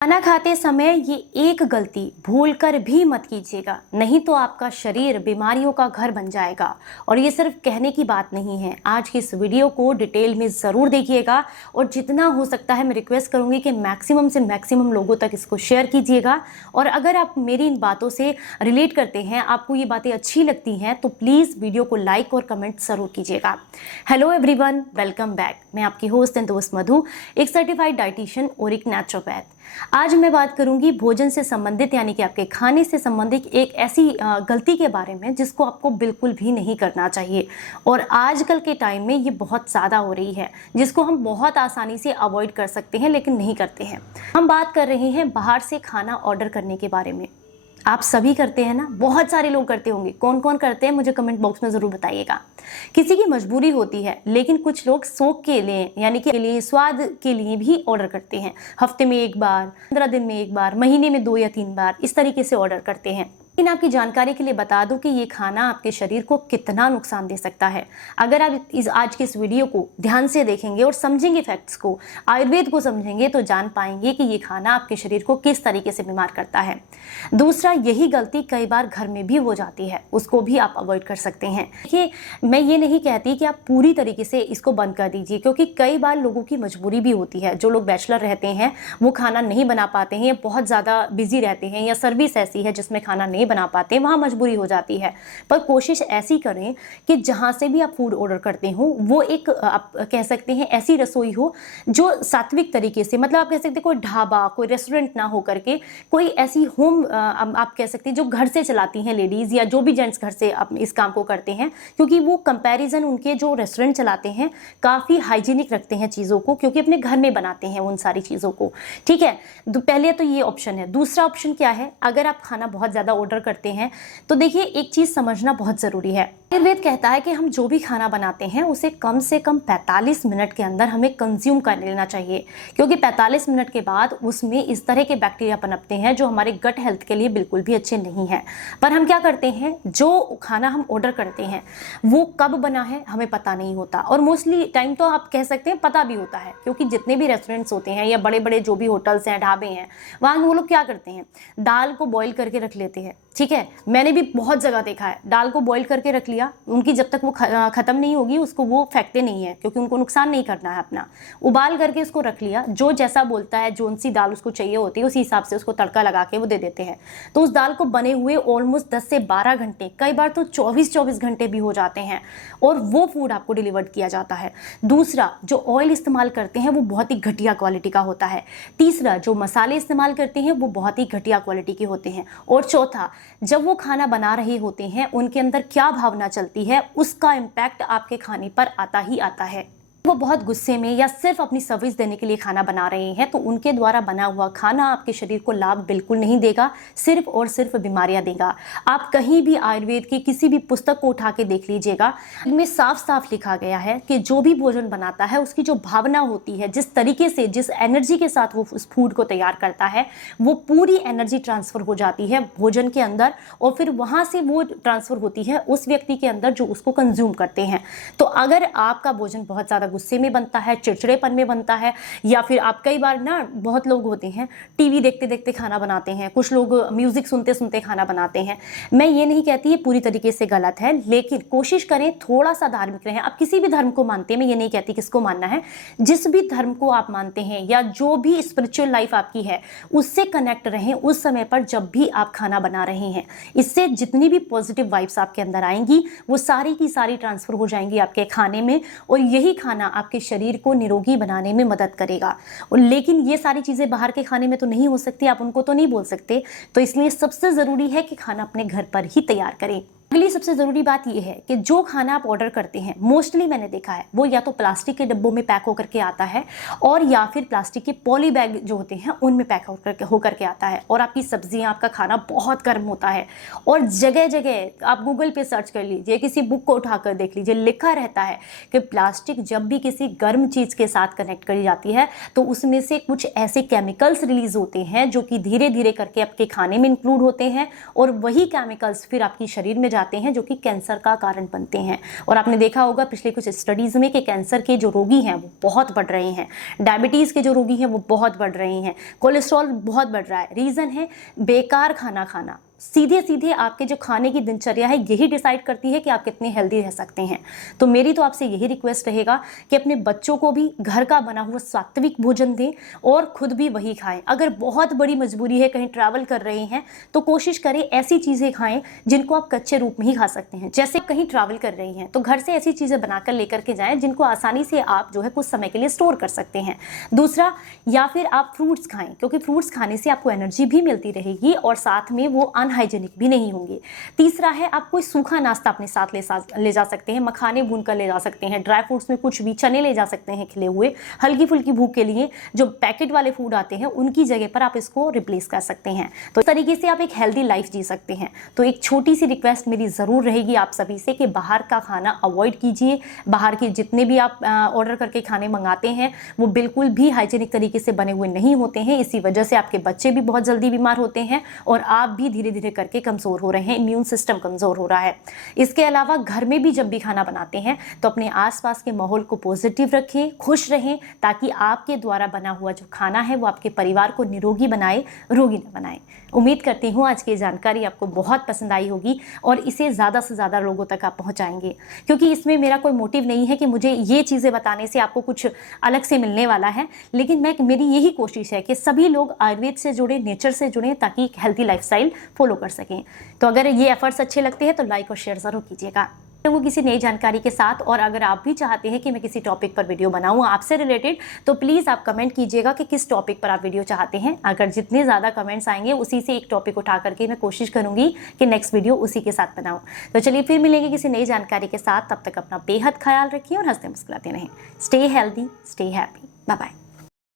खाना खाते समय ये एक गलती भूलकर भी मत कीजिएगा, नहीं तो आपका शरीर बीमारियों का घर बन जाएगा। और ये सिर्फ कहने की बात नहीं है। आज की इस वीडियो को डिटेल में ज़रूर देखिएगा और जितना हो सकता है मैं रिक्वेस्ट करूंगी कि मैक्सिमम से मैक्सिमम लोगों तक इसको शेयर कीजिएगा। और अगर आप मेरी इन बातों से रिलेट करते हैं, आपको ये बातें अच्छी लगती हैं, तो प्लीज़ वीडियो को लाइक और कमेंट ज़रूर कीजिएगा। Hello everyone, welcome back. मैं आपकी होस्ट एंड दोस्त मधु, एक सर्टिफाइड डाइटिशियन और एक नेचुरोपैथ। आज मैं बात करूंगी भोजन से संबंधित यानी कि आपके खाने से संबंधित एक ऐसी गलती के बारे में जिसको आपको बिल्कुल भी नहीं करना चाहिए। और आजकल के टाइम में ये बहुत ज़्यादा हो रही है, जिसको हम बहुत आसानी से अवॉइड कर सकते हैं लेकिन नहीं करते हैं। हम बात कर रहे हैं बाहर से खाना ऑर्डर करने के बारे में। आप सभी करते हैं ना, बहुत सारे लोग करते होंगे। कौन कौन करते हैं मुझे कमेंट बॉक्स में ज़रूर बताइएगा। किसी की मजबूरी होती है, लेकिन कुछ लोग शौक के लिए यानी कि स्वाद के लिए भी ऑर्डर करते हैं। हफ्ते में एक बार, 15 दिन में एक बार, महीने में 2 या 3 बार, इस तरीके से ऑर्डर करते हैं। लेकिन आपकी जानकारी के लिए बता दूं कि ये खाना आपके शरीर को कितना नुकसान दे सकता है। अगर आप आज के इस वीडियो को ध्यान से देखेंगे और समझेंगे फैक्ट्स को, आयुर्वेद को समझेंगे, तो जान पाएंगे कि ये खाना आपके शरीर को किस तरीके से बीमार करता है। दूसरा, यही गलती कई बार घर में भी हो जाती है, उसको भी आप अवॉइड कर सकते हैं। देखिए, मैं ये नहीं कहती कि आप पूरी तरीके से इसको बंद कर दीजिए, क्योंकि कई बार लोगों की मजबूरी भी होती है। जो लोग बैचलर रहते हैं वो खाना नहीं बना पाते हैं, बहुत ज़्यादा बिजी रहते हैं, या सर्विस ऐसी है जिसमें खाना नहीं बना पाते, वहां मजबूरी हो जाती है। पर कोशिश ऐसी करें कि जहां से भी आप फूड ऑर्डर करते हो वो एक आप कह सकते हैं ऐसी रसोई हो जो सात्विक तरीके से, मतलब आप कह सकते हैं कोई ढाबा, कोई रेस्टोरेंट ना हो करके कोई ऐसी होम आप कह सकते हैं जो घर से चलाती हैं लेडीज या जो भी जेंट्स घर से इस काम को करते हैं, क्योंकि वो कंपैरिजन उनके जो रेस्टोरेंट चलाते हैं काफी हाइजीनिक रखते हैं चीजों को, क्योंकि अपने घर में बनाते हैं उन सारी चीजों को। ठीक है, पहले तो ये ऑप्शन है। दूसरा ऑप्शन क्या है, अगर आप खाना बहुत ज्यादा ऑर्डर करते हैं तो देखिए, एक चीज समझना बहुत जरूरी है। आयुर्वेद कहता है कि हम जो भी खाना बनाते हैं उसे कम से कम 45 मिनट के अंदर हमें कंज्यूम कर लेना चाहिए, क्योंकि 45 मिनट के बाद उसमें इस तरह के बैक्टीरिया पनपते हैं जो हमारे गट हेल्थ के लिए बिल्कुल भी अच्छे नहीं हैं। पर हम क्या करते हैं, जो खाना हम ऑर्डर करते हैं वो कब बना है हमें पता नहीं होता, और मोस्टली टाइम तो आप कह सकते हैं पता भी होता है, क्योंकि जितने भी रेस्टोरेंट्स होते हैं या बड़े बड़े जो भी होटल्स हैं, ढाबे हैं, वहाँ वो लोग क्या करते हैं, दाल को बॉईल करके रख लेते हैं। ठीक है, मैंने भी बहुत जगह देखा है, दाल को बॉईल करके रख लिया, उनकी जब तक वो खत्म नहीं होगी उसको वो फेंकते नहीं है, क्योंकि उनको नुकसान नहीं करना है अपना। उबाल करके उसको रख लिया, जो जैसा बोलता है, जो सी दाल उसको चाहिए होती है उसी हिसाब से उसको तड़का लगा के वो दे देते हैं। तो उस दाल को बने हुए ऑलमोस्ट 10 से 12 घंटे, कई बार तो 24 घंटे भी हो जाते हैं, और वो फूड आपको डिलीवर्ड किया जाता है। दूसरा, जो ऑयल इस्तेमाल करते हैं वो बहुत ही घटिया क्वालिटी का होता है। तीसरा, जो मसाले इस्तेमाल करते हैं वो बहुत ही घटिया क्वालिटी के होते हैं। और चौथा, जब वो खाना बना रहे होते हैं उनके अंदर क्या भावना चलती है उसका इम्पैक्ट आपके खाने पर आता ही आता है। वो बहुत गुस्से में या सिर्फ अपनी सर्विस देने के लिए खाना बना रहे हैं, तो उनके द्वारा बना हुआ खाना आपके शरीर को लाभ बिल्कुल नहीं देगा, सिर्फ और सिर्फ बीमारियां देगा। आप कहीं भी आयुर्वेद की किसी भी पुस्तक को उठा के देख लीजिएगा, इनमें साफ साफ लिखा गया है कि जो भी भोजन बनाता है उसकी जो भावना होती है, जिस तरीके से, जिस एनर्जी के साथ वो उस फूड को तैयार करता है, वो पूरी एनर्जी ट्रांसफर हो जाती है भोजन के अंदर, और फिर वहां से वो ट्रांसफर होती है उस व्यक्ति के अंदर जो उसको कंज्यूम करते हैं। तो अगर आपका भोजन बहुत ज्यादा गुस्से में बनता है, चिड़चिड़ेपन में बनता है, या फिर आप कई बार ना, बहुत लोग होते हैं टीवी देखते देखते खाना बनाते हैं, कुछ लोग म्यूजिक सुनते सुनते खाना बनाते हैं। मैं ये नहीं कहती ये पूरी तरीके से गलत है, लेकिन कोशिश करें थोड़ा सा धार्मिक रहें। आप किसी भी धर्म को मानते हैं, मैं ये नहीं कहती किसको मानना है, जिस भी धर्म को आप मानते हैं या जो भी स्पिरिचुअल लाइफ आपकी है उससे कनेक्ट रहें उस समय पर जब भी आप खाना बना रहे हैं। इससे जितनी भी पॉजिटिव वाइब्स आपके अंदर आएंगी वो सारी की सारी ट्रांसफर हो जाएंगी आपके खाने में, और यही खाना आपके शरीर को निरोगी बनाने में मदद करेगा। लेकिन ये सारी चीजें बाहर के खाने में तो नहीं हो सकती, आप उनको तो नहीं बोल सकते, तो इसलिए सबसे जरूरी है कि खाना अपने घर पर ही तैयार करें। अगली सबसे जरूरी बात यह है कि जो खाना आप ऑर्डर करते हैं, मोस्टली मैंने देखा है वो या तो प्लास्टिक के डब्बों में पैक होकर के आता है, और या फिर प्लास्टिक के पॉली बैग जो होते हैं उनमें पैक होकर के आता है, और आपकी सब्जियां, आपका खाना बहुत गर्म होता है। और जगह जगह आप गूगल पे सर्च कर लीजिए, किसी बुक को उठाकर देख लीजिए, लिखा रहता है कि प्लास्टिक जब भी किसी गर्म चीज के साथ कनेक्ट करी जाती है तो उसमें से कुछ ऐसे केमिकल्स रिलीज होते हैं जो कि धीरे धीरे करके आपके खाने में इंक्लूड होते हैं, और वही केमिकल्स फिर आपके शरीर में जाते जाते हैं जो कि कैंसर का कारण बनते हैं। और आपने देखा होगा पिछले कुछ स्टडीज़ में कि कैंसर के जो रोगी हैं वो बहुत बढ़ रहे हैं, डायबिटीज़ के जो रोगी हैं वो बहुत बढ़ रहे हैं, कोलेस्ट्रॉल बहुत बढ़ रहा है। रीज़न है बेकार खाना खाना। सीधे सीधे आपके जो खाने की दिनचर्या है यही डिसाइड करती है कि आप कितने हेल्दी रह सकते हैं। तो मेरी तो आपसे यही रिक्वेस्ट रहेगा कि अपने बच्चों को भी घर का बना हुआ सात्विक भोजन दें और खुद भी वही खाएं। अगर बहुत बड़ी मजबूरी है, कहीं ट्रैवल कर रहे हैं, तो कोशिश करें ऐसी चीज़ें खाएं जिनको आप कच्चे रूप में ही खा सकते हैं। जैसे कहीं ट्रैवल कर रही हैं तो घर से ऐसी चीज़ें बनाकर लेकर के जाएं जिनको आसानी से आप जो है कुछ समय के लिए स्टोर कर सकते हैं। दूसरा, या फिर आप फ्रूट्स खाएं, क्योंकि फ्रूट्स खाने से आपको एनर्जी भी मिलती रहेगी और साथ में वो अनहाइजेनिक भी नहीं होंगे। तीसरा है, आप कोई सूखा नाश्ता अपने साथ ले जा सकते हैं, मखाने भून कर ले जा सकते हैं, ड्राई फ्रूट्स में कुछ भी, चने ले जा सकते हैं खिले हुए। हल्की फुल्की भूख के लिए जो पैकेट वाले फूड आते हैं उनकी जगह पर आप इसको रिप्लेस कर सकते हैं। तो इस तरीके से आप एक हेल्दी लाइफ जी सकते हैं। तो एक छोटी सी रिक्वेस्ट मेरी ज़रूर रहेगी आप सभी से कि बाहर का खाना अवॉइड कीजिए। बाहर के जितने भी आप ऑर्डर करके खाने मंगाते हैं वो बिल्कुल भी हाइजीनिक तरीके से बने हुए नहीं होते हैं। इसी वजह से आपके बच्चे भी बहुत जल्दी बीमार होते हैं और आप भी धीरे धीरे करके कमजोर हो रहे हैं, इम्यून सिस्टम कमजोर हो रहा है। इसके अलावा घर में भी जब भी खाना बनाते हैं तो अपने आसपास के माहौल को पॉजिटिव रखें, खुश रहें, ताकि आपके द्वारा बना हुआ जो खाना है वो आपके परिवार को निरोगी बनाए, रोगी न बनाए। उम्मीद करती हूँ आज की जानकारी आपको बहुत पसंद आई होगी और इसे ज़्यादा से ज़्यादा लोगों तक आप पहुँचाएंगे, क्योंकि इसमें मेरा कोई मोटिव नहीं है कि मुझे ये चीज़ें बताने से आपको कुछ अलग से मिलने वाला है, लेकिन मेरी यही कोशिश है कि सभी लोग आयुर्वेद से जुड़े, नेचर से जुड़े, ताकि एक हेल्थी लाइफस्टाइल फॉलो कर सकें। तो अगर ये एफर्ट्स अच्छे लगते हैं तो लाइक और शेयर ज़रूर कीजिएगा वो किसी नई जानकारी के साथ। और अगर आप भी चाहते हैं कि मैं किसी टॉपिक पर वीडियो बनाऊं आपसे रिलेटेड, तो प्लीज़ आप कमेंट कीजिएगा कि किस टॉपिक पर आप वीडियो चाहते हैं। अगर जितने ज़्यादा कमेंट्स आएंगे उसी से एक टॉपिक उठा करके मैं कोशिश करूंगी कि नेक्स्ट वीडियो उसी के साथ बनाऊं। तो चलिए फिर मिलेंगे किसी नई जानकारी के साथ। तब तक अपना बेहद ख्याल रखिए और हंसते मुस्कुराते रहें। Stay healthy, stay happy, bye bye.